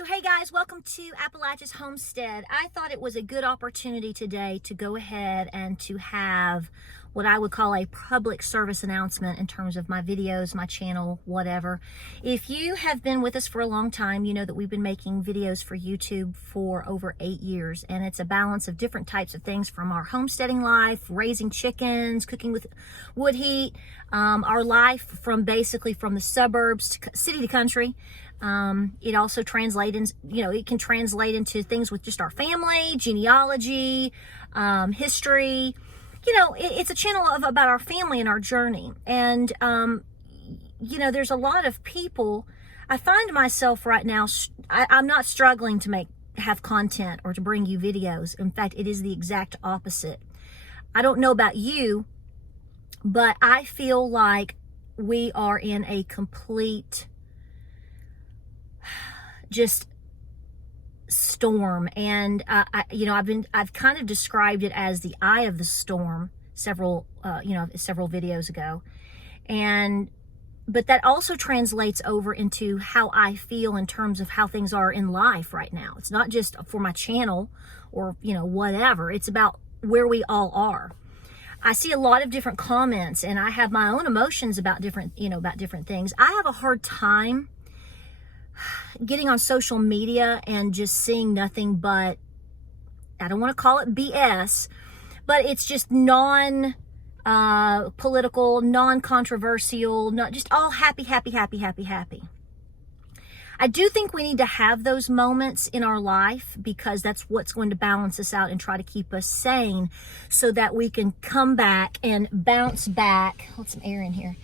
So hey guys, welcome to Appalachia's Homestead. I thought it was a good opportunity today to go ahead and to have what I would call a public service announcement in terms of my videos, my channel, whatever. If you have been with us for a long time, you know that we've been making videos for YouTube for over 8 years, and it's a balance of different types of things from our homesteading life, raising chickens, cooking with wood heat, our life from basically from the suburbs to city to country. It also translates, it can translate into things with just our family, genealogy, history. It's a channel about our family and our journey. And, there's a lot of people. I find myself right now, I'm not struggling to have content or to bring you videos. In fact, it is the exact opposite. I don't know about you, but I feel like we are in a complete just storm, and I've kind of described it as the eye of the storm several videos ago, but that also translates over into how I feel in terms of how things are in life right now. It's not just for my channel or whatever. It's about where we all are. I see a lot of different comments, and I have my own emotions about different things. I have a hard time getting on social media and just seeing nothing but, I don't want to call it BS, but it's just non-political, non-controversial, not just all happy. I do think we need to have those moments in our life because that's what's going to balance us out and try to keep us sane so that we can come back and bounce back. Let some air in here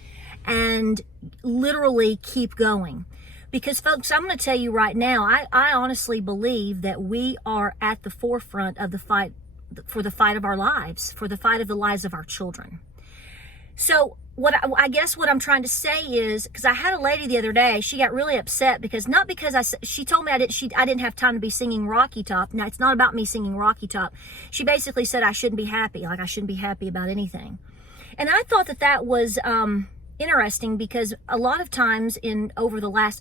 and literally keep going. Because folks, I'm going to tell you right now, I honestly believe that we are at the forefront of the fight of our lives, for the fight of the lives of our children. So I guess what I'm trying to say is, because I had a lady the other day, she got really upset because she told me I didn't have time to be singing Rocky Top. Now, it's not about me singing Rocky Top. She basically said I shouldn't be happy, like I shouldn't be happy about anything. And I thought that was interesting, because a lot of times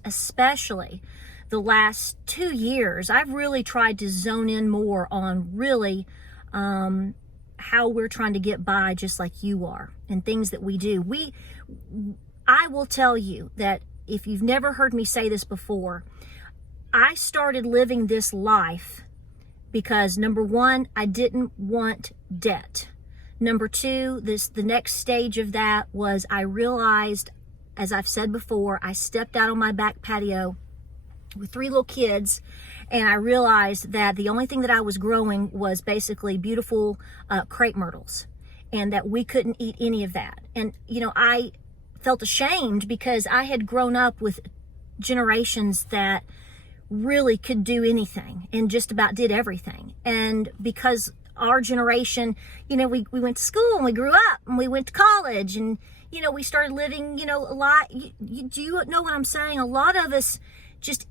especially the last 2 years, I've really tried to zone in more on really how we're trying to get by just like you are, and things that we do. I will tell you that if you've never heard me say this before, I started living this life because, number one, I didn't want debt. Number two, the next stage of that was I realized, as I've said before, I stepped out on my back patio with 3 little kids, and I realized that the only thing that I was growing was basically beautiful crepe myrtles, and that we couldn't eat any of that. And, I felt ashamed because I had grown up with generations that really could do anything and just about did everything. And because our generation, we went to school and we grew up and we went to college and, we started living, a lot. Do you know what I'm saying? A lot of us just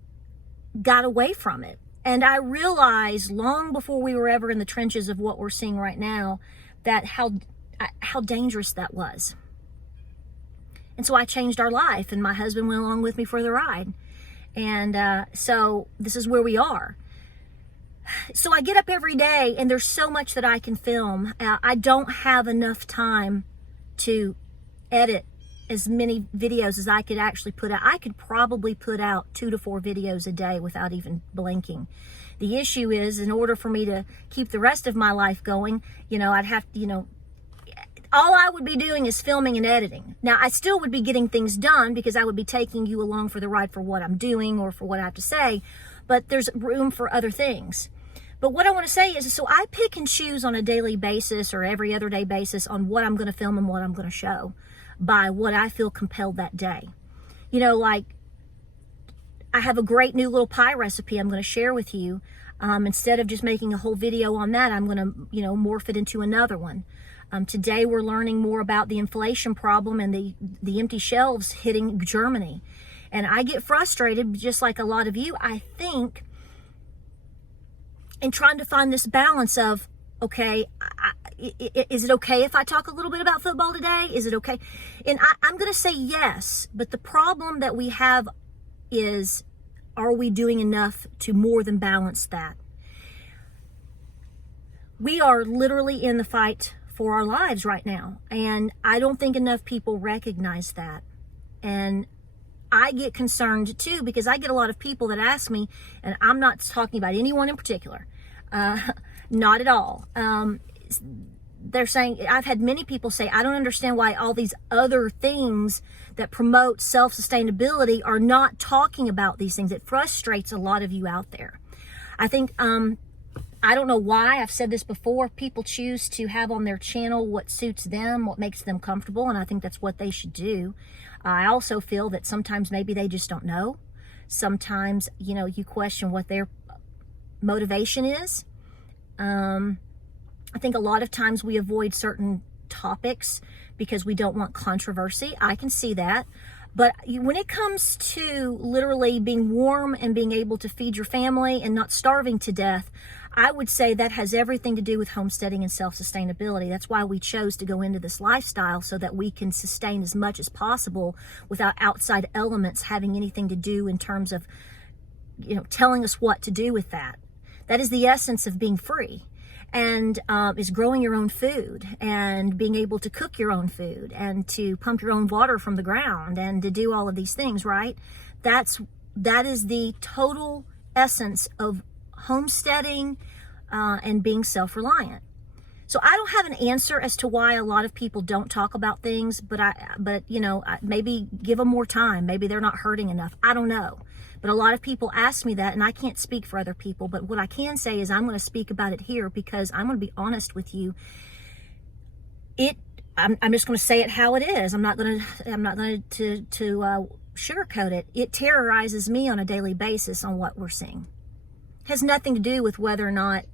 got away from it. And I realized long before we were ever in the trenches of what we're seeing right now, that how dangerous that was. And so I changed our life, and my husband went along with me for the ride. And so this is where we are. So I get up every day, and there's so much that I can film. I don't have enough time to edit as many videos as I could actually put out. I could probably put out 2 to 4 videos a day without even blinking. The issue is, in order for me to keep the rest of my life going, I'd have to, all I would be doing is filming and editing. Now, I still would be getting things done because I would be taking you along for the ride for what I'm doing or for what I have to say, but there's room for other things. But what I want to say is, so I pick and choose on a daily basis or every other day basis on what I'm going to film and what I'm going to show by what I feel compelled that day. Like I have a great new little pie recipe I'm going to share with you. Instead of just making a whole video on that, I'm going to, morph it into another one. Today we're learning more about the inflation problem and the empty shelves hitting Germany. And I get frustrated, just like a lot of you, I think, in trying to find this balance of, okay, is it okay if I talk a little bit about football today? Is it okay? And I'm going to say yes, but the problem that we have is are we doing enough to more than balance that? We are literally in the fight for our lives right now, and I don't think enough people recognize that. And I get concerned too, because I get a lot of people that ask me, and I'm not talking about anyone in particular, not at all. They're saying, I've had many people say, I don't understand why all these other things that promote self-sustainability are not talking about these things. It frustrates a lot of you out there. I think, I don't know why, I've said this before, people choose to have on their channel what suits them, what makes them comfortable, and I think that's what they should do. I also feel that sometimes maybe they just don't know. Sometimes, you know, you question what their motivation is. I think a lot of times we avoid certain topics because we don't want controversy. I can see that. But when it comes to literally being warm and being able to feed your family and not starving to death, I would say that has everything to do with homesteading and self-sustainability. That's why we chose to go into this lifestyle, so that we can sustain as much as possible without outside elements having anything to do in terms of, you know, telling us what to do with that. That is the essence of being free. And is growing your own food and being able to cook your own food and to pump your own water from the ground and to do all of these things, right? That is the total essence of homesteading and being self-reliant. So I don't have an answer as to why a lot of people don't talk about things, but you know, maybe give them more time. Maybe they're not hurting enough. I don't know. But a lot of people ask me that, and I can't speak for other people. But what I can say is I'm going to speak about it here, because I'm going to be honest with you. I'm just going to say it how it is. I'm not going to sugarcoat it. It terrorizes me on a daily basis on what we're seeing. It has nothing to do with whether or not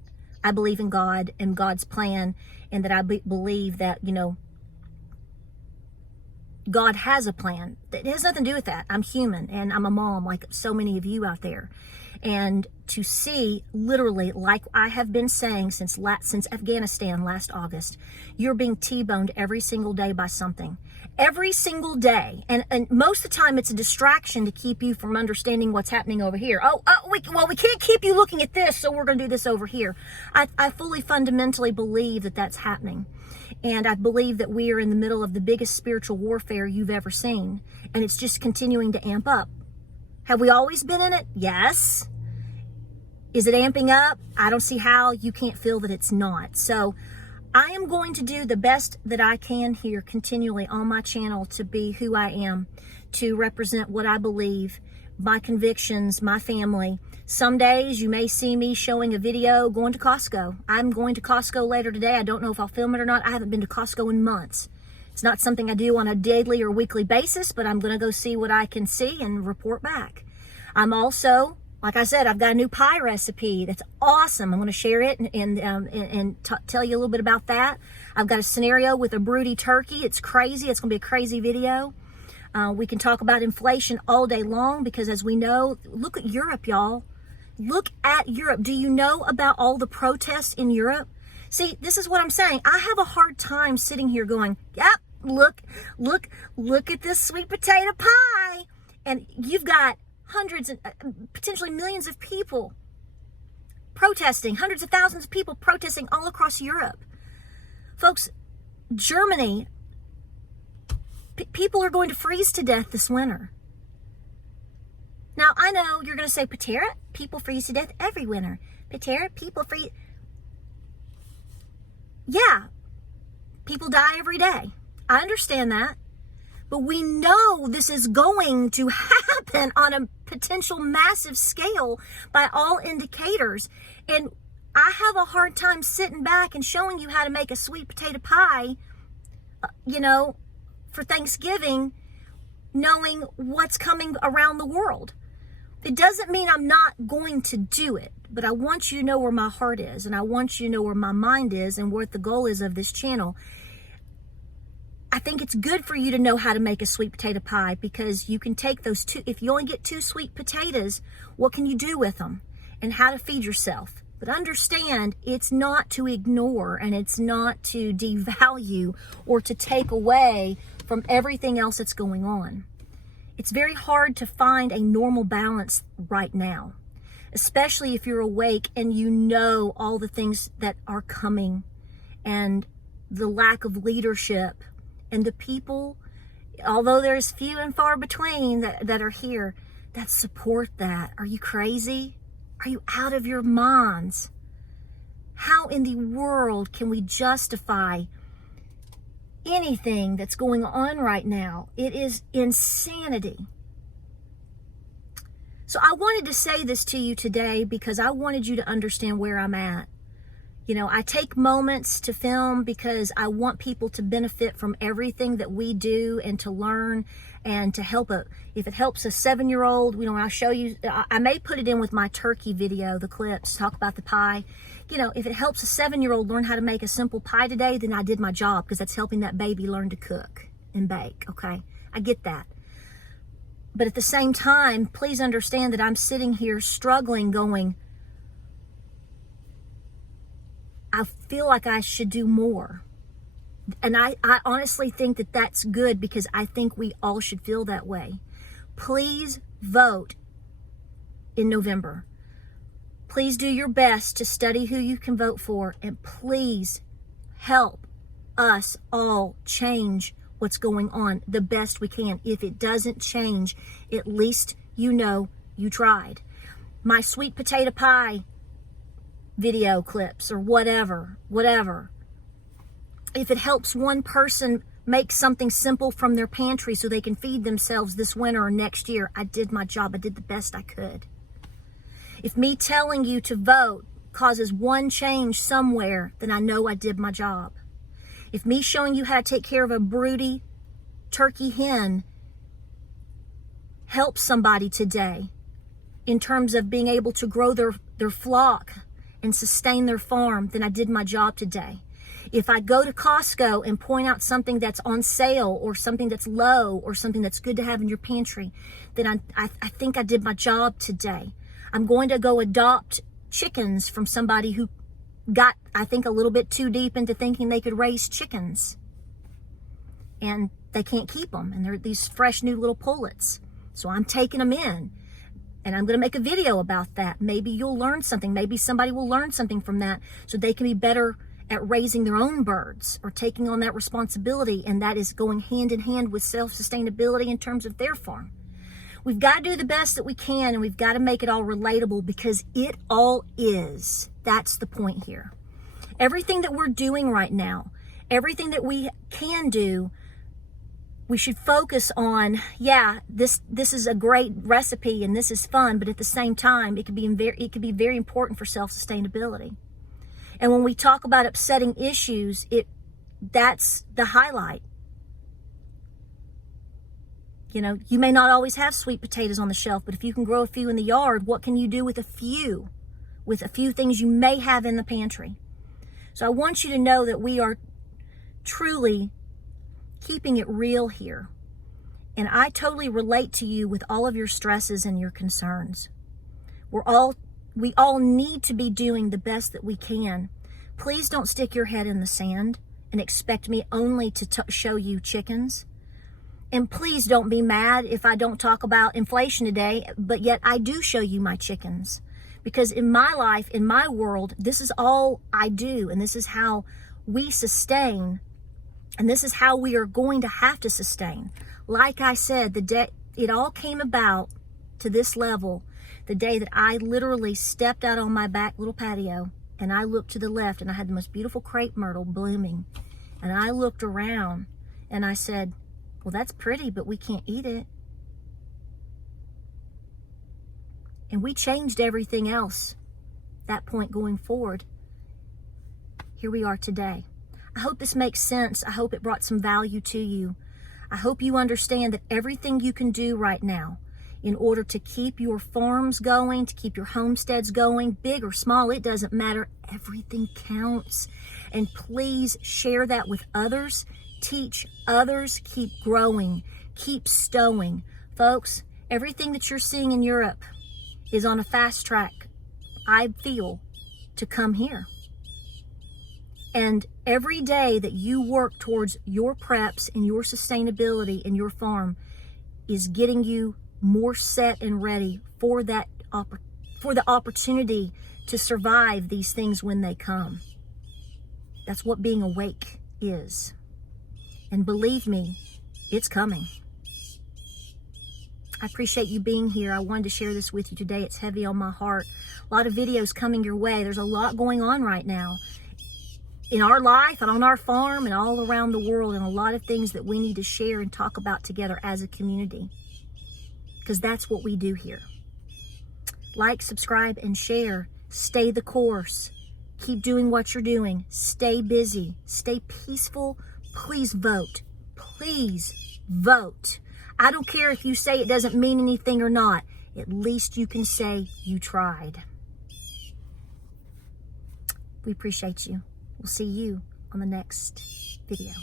I believe in God and God's plan, and that I believe that, you know, God has a plan. It has nothing to do with that. I'm human, and I'm a mom like so many of you out there. And to see, literally, like I have been saying since Afghanistan last August, you're being T-boned every single day by something. Every single day. And most of the time it's a distraction to keep you from understanding what's happening over here. We can't keep you looking at this, so we're going to do this over here. I fully fundamentally believe that that's happening. And I believe that we are in the middle of the biggest spiritual warfare you've ever seen. And it's just continuing to amp up. Have we always been in it? Yes. Is it amping up? I don't see how you can't feel that it's not. So I am going to do the best that I can here continually on my channel to be who I am, to represent what I believe, my convictions, my family. Some days you may see me showing a video going to Costco. I'm going to Costco later today. I don't know if I'll film it or not. I haven't been to Costco in months. It's not something I do on a daily or weekly basis, but I'm going to go see what I can see and report back. I'm also, like I said, I've got a new pie recipe that's awesome. I'm going to share it and tell you a little bit about that. I've got a scenario with a broody turkey. It's crazy. It's going to be a crazy video. We can talk about inflation all day long, because as we know, look at Europe, y'all. Look at Europe. Do you know about all the protests in Europe? See, this is what I'm saying. I have a hard time sitting here going, yep, look at this sweet potato pie. And you've got hundreds and potentially millions of people protesting, hundreds of thousands of people protesting all across Europe. Folks, Germany, people are going to freeze to death this winter. Now, I know you're going to say, Patera, people freeze to death every winter. Patera, people freeze. Yeah, people die every day. I understand that. But we know this is going to happen on a potential massive scale by all indicators. And I have a hard time sitting back and showing you how to make a sweet potato pie, for Thanksgiving, knowing what's coming around the world. It doesn't mean I'm not going to do it, but I want you to know where my heart is, and I want you to know where my mind is and what the goal is of this channel. I think it's good for you to know how to make a sweet potato pie, because you can take those two. If you only get 2 sweet potatoes, what can you do with them, and how to feed yourself? But understand, it's not to ignore, and it's not to devalue or to take away from everything else that's going on. It's very hard to find a normal balance right now, especially if you're awake and you know all the things that are coming and the lack of leadership and the people, although there's few and far between that are here, that support that. Are you crazy? Are you out of your minds? How in the world can we justify anything that's going on right now? It is insanity. So I wanted to say this to you today because I wanted you to understand where I'm at. You know, I take moments to film because I want people to benefit from everything that we do and to learn and to help if it helps a 7-year-old, you know, when I show you, I may put it in with my turkey video, the clips, talk about the pie. You know, if it helps a 7-year-old learn how to make a simple pie today, then I did my job, because that's helping that baby learn to cook and bake, okay? I get that. But at the same time, please understand that I'm sitting here struggling, going, I feel like I should do more. And I honestly think that that's good, because I think we all should feel that way. Please vote in November. Please do your best to study who you can vote for, and please help us all change what's going on the best we can. If it doesn't change, at least you know you tried. My sweet potato pie video clips or whatever. If it helps one person make something simple from their pantry so they can feed themselves this winter or next year, I did my job. I did the best I could. If me telling you to vote causes one change somewhere, then I know I did my job. If me showing you how to take care of a broody turkey hen helps somebody today in terms of being able to grow their flock and sustain their farm, then I did my job today. If I go to Costco and point out something that's on sale or something that's low or something that's good to have in your pantry, then I think I did my job today. I'm going to go adopt chickens from somebody who got, I think, a little bit too deep into thinking they could raise chickens. And they can't keep them. And they're these fresh new little pullets. So I'm taking them in. And I'm going to make a video about that. Maybe you'll learn something. Maybe somebody will learn something from that so they can be better at raising their own birds or taking on that responsibility. And that is going hand in hand with self-sustainability in terms of their farm. We've got to do the best that we can, and we've got to make it all relatable, because it all is. That's the point here. Everything that we're doing right now, everything that we can do, we should focus on, yeah, this is a great recipe and this is fun, but at the same time, it could be very important for self-sustainability. And when we talk about upsetting issues, that's the highlight. You know, you may not always have sweet potatoes on the shelf, but if you can grow a few in the yard, what can you do with a few things you may have in the pantry? So I want you to know that we are truly keeping it real here. And I totally relate to you with all of your stresses and your concerns. We all need to be doing the best that we can. Please don't stick your head in the sand and expect me only to show you chickens. And please don't be mad if I don't talk about inflation today, but yet I do show you my chickens. Because in my life, in my world, this is all I do, and this is how we sustain, and this is how we are going to have to sustain. Like I said, the day it all came about to this level, the day that I literally stepped out on my back little patio, and I looked to the left, and I had the most beautiful crepe myrtle blooming. And I looked around, and I said, well, that's pretty, but we can't eat it. And we changed everything else that point going forward. Here we are today. I hope this makes sense. I hope it brought some value to you. I hope you understand that everything you can do right now in order to keep your farms going, to keep your homesteads going, big or small, it doesn't matter. Everything counts. And please share that with others. Teach others, keep growing, keep stowing. Folks, everything that you're seeing in Europe is on a fast track, I feel, to come here. And every day that you work towards your preps and your sustainability in your farm is getting you more set and ready for that for the opportunity to survive these things when they come. That's what being awake is. And believe me, it's coming. I appreciate you being here. I wanted to share this with you today. It's heavy on my heart. A lot of videos coming your way. There's a lot going on right now in our life and on our farm and all around the world, and a lot of things that we need to share and talk about together as a community, because that's what we do here. Like, subscribe, and share. Stay the course. Keep doing what you're doing. Stay busy. Stay peaceful. Please vote. Please vote. I don't care if you say it doesn't mean anything or not. At least you can say you tried. We appreciate you. We'll see you on the next video.